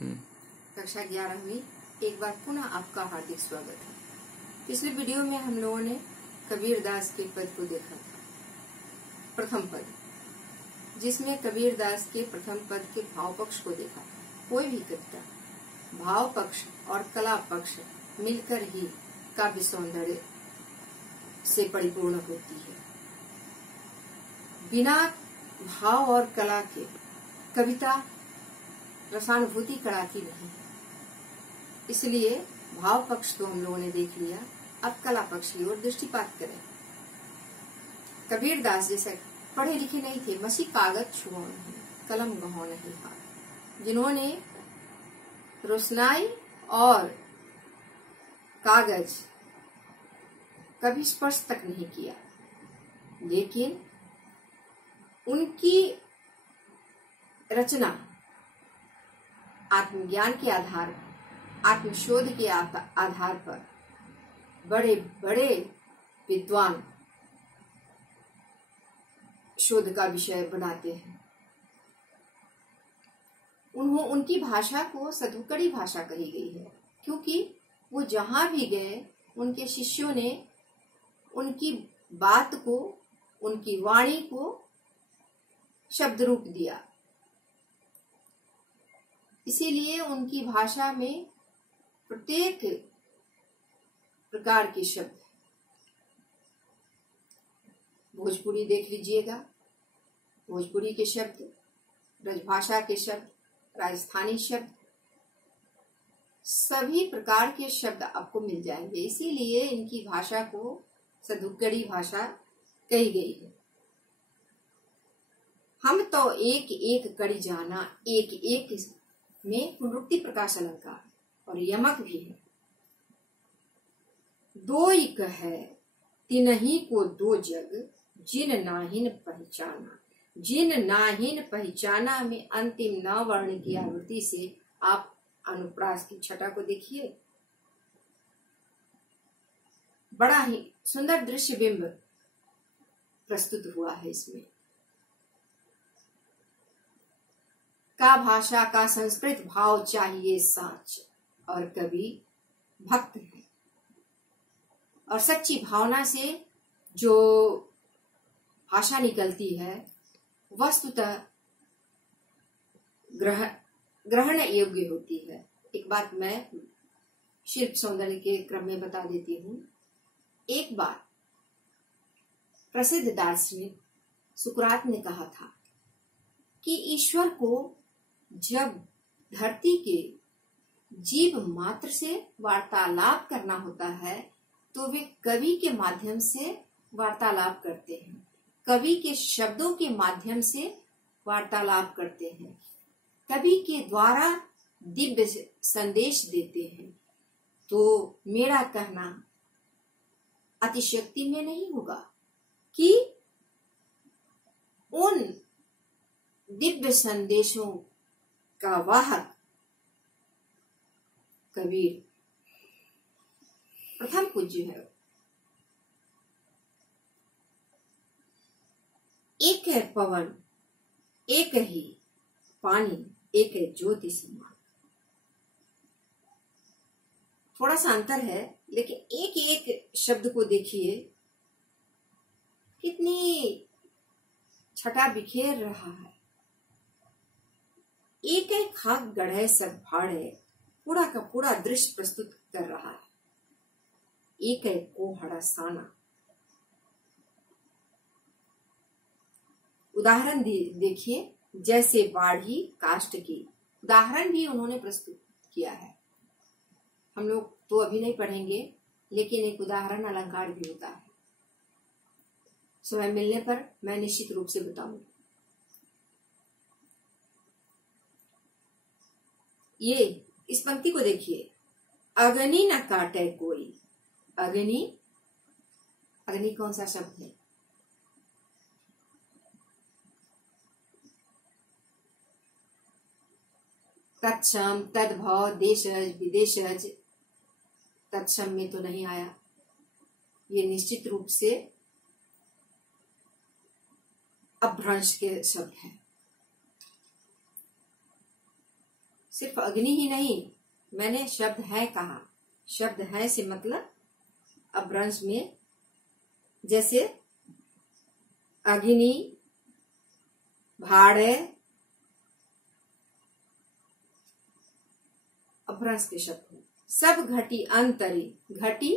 कक्षा 11वीं एक बार पुनः आपका हार्दिक स्वागत है। पिछले वीडियो में हम लोगों ने कबीरदास के पद को देखा था, प्रथम पद, जिसमें कबीरदास के प्रथम पद के भाव पक्ष को देखा था। कोई भी कविता भाव पक्ष और कला पक्ष मिलकर ही काव्य सौंदर्य से परिपूर्ण होती है। बिना भाव और कला के कविता रसानुभूति कराती नहीं है। इसलिए भाव पक्ष तो हम लोगों ने देख लिया, अब कला पक्ष की ओर दृष्टिपात करें। कबीरदास जैसे पढ़े लिखे नहीं थे, मसी कागज छुओ नहीं, कलम गहो नहीं हाथ, जिन्होंने रोशनाई और कागज कभी स्पर्श तक नहीं किया, लेकिन उनकी रचना आत्मज्ञान के आधार पर, आत्मशोध के आधार पर बड़े बड़े विद्वान शोध का विषय बनाते हैं। उनकी भाषा को सधुकड़ी भाषा कही गई है, क्योंकि वो जहां भी गए उनके शिष्यों ने उनकी बात को, उनकी वाणी को शब्द रूप दिया। इसीलिए उनकी भाषा में प्रत्येक प्रकार के शब्द, भोजपुरी देख लीजिएगा, भोजपुरी के शब्द, ब्रजभाषा के शब्द, राजस्थानी शब्द, सभी प्रकार के शब्द आपको मिल जाएंगे। इसीलिए इनकी भाषा को सधुकड़ी भाषा कही गई है। हम तो एक एक कड़ी जाना, एक एक में पुनरुक्ति प्रकाश अलंकार और यमक भी है। दो एक है तिनहि को दो जग, जिन नाहिन पहचाना। जिन नाहिन पहचाना में अंतिम न वर्ण की आवृत्ति से आप अनुप्रास की छटा को देखिए, बड़ा ही सुंदर दृश्य बिंब प्रस्तुत हुआ है इसमें। का भाषा का संस्कृत भाव चाहिए साच, और कवि भक्त है, और सच्ची भावना से जो भाषा निकलती है वस्तुतः ग्रहण योग्य होती है। एक बात मैं शिल्प सौंदर्य के क्रम में बता देती हूँ। एक बार प्रसिद्ध दार्शनिक सुकरात ने कहा था कि ईश्वर को जब धरती के जीव मात्र से वार्तालाप करना होता है तो वे कवि के माध्यम से वार्तालाप करते हैं, कवि के शब्दों के माध्यम से वार्तालाप करते हैं, कवि के द्वारा दिव्य संदेश देते हैं। तो मेरा कहना अतिशयोक्ति में नहीं होगा कि उन दिव्य संदेशों का वाहक कबीर प्रथम पूज्य है। एक है पवन, एक ही पानी, एक है ज्योति समान। थोड़ा सा अंतर है, लेकिन एक एक शब्द को देखिए, कितनी छटा बिखेर रहा है। एक एक खाक गढ़े सब भाड़े, पूरा का पूरा दृश्य प्रस्तुत कर रहा है। एक एक कोहड़ा साना। उदाहरण देखिए, जैसे बाढ़ी काष्ठ की, उदाहरण भी उन्होंने प्रस्तुत किया है। हम लोग तो अभी नहीं पढ़ेंगे, लेकिन एक उदाहरण अलंकार भी होता है। समय मिलने पर मैं निश्चित रूप से बताऊंगी। ये इस पंक्ति को देखिए, अग्नि न काटे कोई। अग्नि, अग्नि कौन सा शब्द है? तत्सम, तद्भव, देशज, विदेशज, तत्सम में तो नहीं आया। ये निश्चित रूप से अपभ्रंश के शब्द हैं। सिर्फ अग्नि ही नहीं, मैंने शब्द है कहा। शब्द है से मतलब अपभ्रंश में जैसे अग्नि, भाड़े, अपभ्रंश के शब्द हैं। सब घटी अंतरी, घटी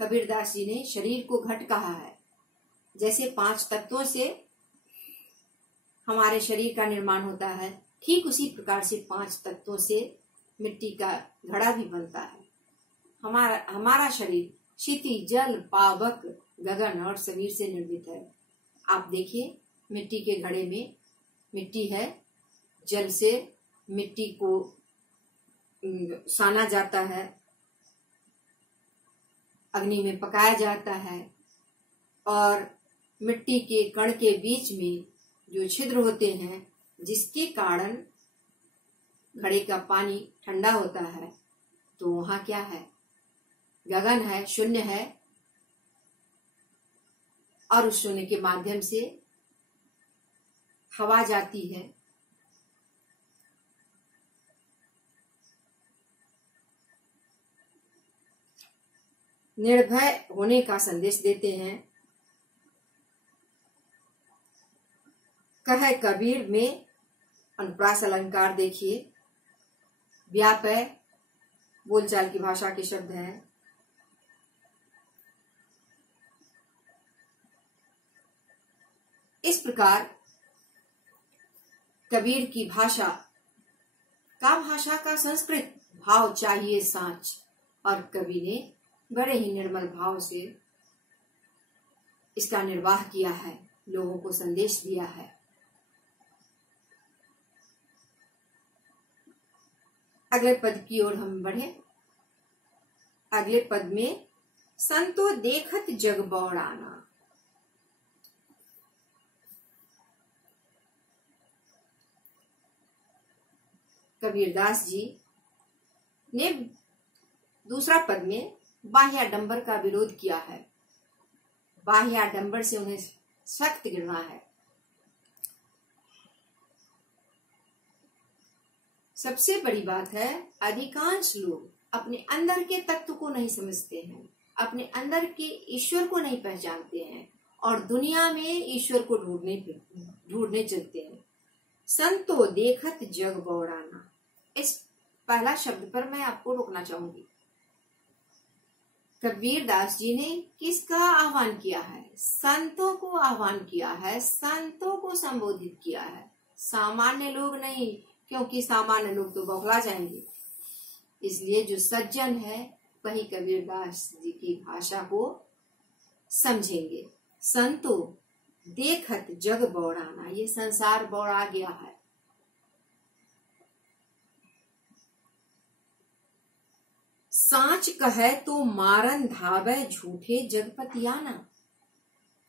कबीरदास जी ने शरीर को घट कहा है। जैसे 5 तत्वों से हमारे शरीर का निर्माण होता है, ठीक उसी प्रकार से 5 तत्वों से मिट्टी का घड़ा भी बनता है। हमारा शरीर क्षिति, जल, पावक, गगन और समीर से निर्मित है। आप देखिए, मिट्टी के घड़े में मिट्टी है, जल से मिट्टी को साना जाता है, अग्नि में पकाया जाता है, और मिट्टी के कण के बीच में जो छिद्र होते हैं, जिसके कारण घड़े का पानी ठंडा होता है। तो वहां क्या है? गगन है, शून्य है, और उस शून्य के माध्यम से हवा जाती है। निर्भय होने का संदेश देते हैं। कहे कबीर में अनुप्रास अलंकार देखिए, व्यापय बोलचाल की भाषा के शब्द हैं। इस प्रकार कबीर की भाषा का संस्कृत भाव चाहिए सांच, और कवि ने बड़े ही निर्मल भाव से इसका निर्वाह किया है, लोगों को संदेश दिया है। अगले पद की ओर हम बढ़े। अगले पद में संतो देखत जग बौड़ाना। कबीरदास जी ने दूसरा पद में बाह्याडंबर का विरोध किया है। बाह्याडंबर से उन्हें सख्त घृणा है। सबसे बड़ी बात है, अधिकांश लोग अपने अंदर के तत्व को नहीं समझते हैं, अपने अंदर के ईश्वर को नहीं पहचानते हैं, और दुनिया में ईश्वर को ढूंढने चलते हैं। संतो देखत जग बौड़ाना, इस पहला शब्द पर मैं आपको रोकना चाहूंगी। कबीरदास जी ने किसका आह्वान किया है? संतों को आह्वान किया है, संतों को संबोधित किया है, सामान्य लोग नहीं, क्योंकि सामान्य लोग तो बौखला जाएंगे। इसलिए जो सज्जन है वही कबीरदास जी की भाषा को समझेंगे। संतो देखत जग बौड़ाना, ये संसार बौड़ा गया है। सांच कहे तो मारन धावे झूठे जगपतियाना।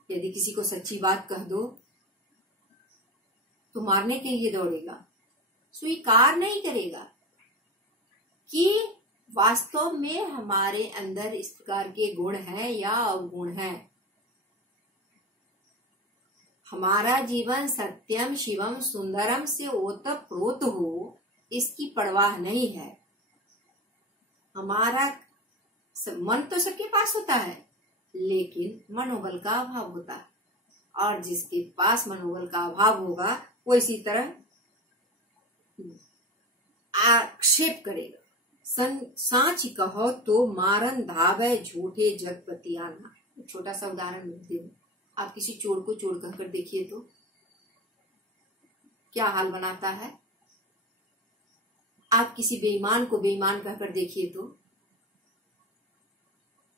यदि किसी को सच्ची बात कह दो तो मारने के लिए दौड़ेगा, स्वीकार नहीं करेगा कि वास्तव में हमारे अंदर इस प्रकार के गुण हैं या अवगुण हैं। हमारा जीवन सत्यम शिवम सुंदरम से ओतप्रोत हो, इसकी परवाह नहीं है। हमारा मन तो सबके पास होता है, लेकिन मनोबल का अभाव होता है, और जिसके पास मनोबल का अभाव होगा वो इसी तरह आक्षेप करेगा। सांच कहो तो मारन धावे झूठे जगपतियाना। छोटा सा उदाहरण देती हूँ। आप किसी चोर को चोर कहकर देखिए तो क्या हाल बनाता है। आप किसी बेईमान को बेईमान कहकर देखिए तो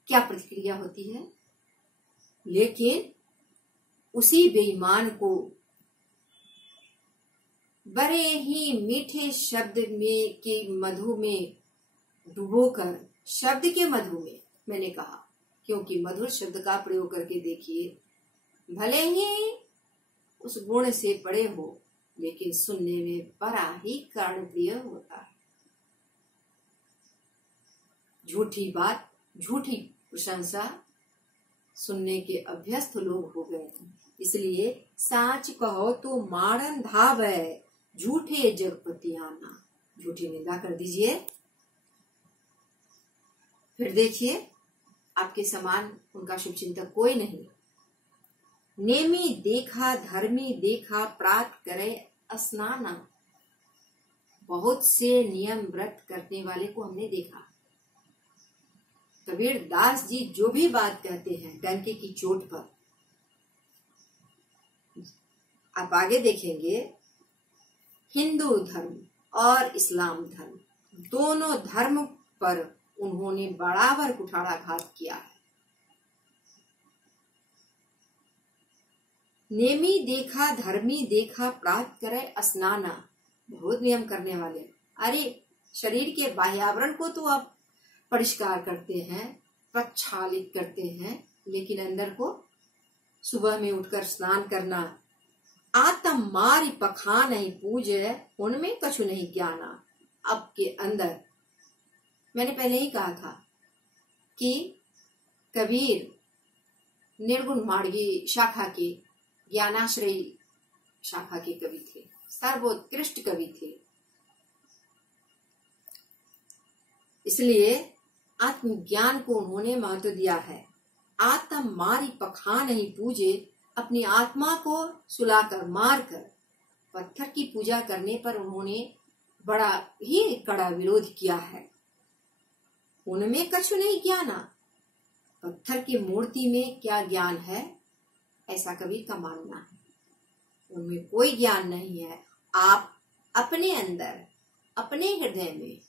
क्या प्रतिक्रिया होती है। लेकिन उसी बेईमान को बड़े ही मीठे शब्द में के मधु में डुबोकर, शब्द के मधु में मैंने कहा, क्योंकि मधुर शब्द का प्रयोग करके देखिए, भले ही उस गुण से पड़े हो, लेकिन सुनने में बड़ा ही कर्णप्रिय होता है। झूठी बात, झूठी प्रशंसा सुनने के अभ्यस्त लोग हो गए हैं। इसलिए सांच कहो तो मारन धावे झूठे जगपतियाना। झूठी निंदा कर दीजिए। फिर देखिए, आपके समान उनका शुभचिंतक कोई नहीं। नेमी देखा धर्मी देखा प्रात करे स्नाना। बहुत से नियम व्रत करने वाले को हमने देखा। कबीर दास जी जो भी बात कहते हैं डंके की चोट पर, आप आगे देखेंगे, हिंदू धर्म और इस्लाम धर्म दोनों धर्म पर उन्होंने बराबर कुठाराघात किया है। नेमी देखा धर्मी देखा प्रात करे स्नाना। बहुत नियम करने वाले, अरे शरीर के बाह्यावरण को तो आप परिष्कार करते हैं, प्रक्षालित करते हैं, लेकिन अंदर को सुबह में उठकर स्नान करना। आत्म मारी पखा नहीं पूजे उनमें कछु नहीं ज्ञाना। अब के अंदर मैंने पहले ही कहा था कि कबीर निर्गुण मार्गी शाखा के, ज्ञानाश्रयी शाखा के कवि थे, सर्वोत्कृष्ट कवि थे। इसलिए आत्मज्ञान को उन्होंने महत्व दिया है। आत्म मारी पखा नहीं पूजे, अपनी आत्मा को सुलाकर मारकर पत्थर की पूजा करने पर उन्होंने बड़ा ही कड़ा विरोध किया है। उनमें कछु नहीं ज्ञाना। पत्थर की मूर्ति में क्या ज्ञान है, ऐसा कबीर का मानना है। उनमें कोई ज्ञान नहीं है। आप अपने अंदर, अपने हृदय में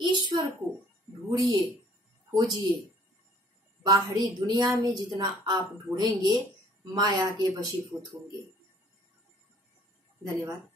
ईश्वर को ढूंढिए, खोजिए। बाहरी दुनिया में जितना आप ढूंढेंगे, माया के वशीभूत होंगे। धन्यवाद।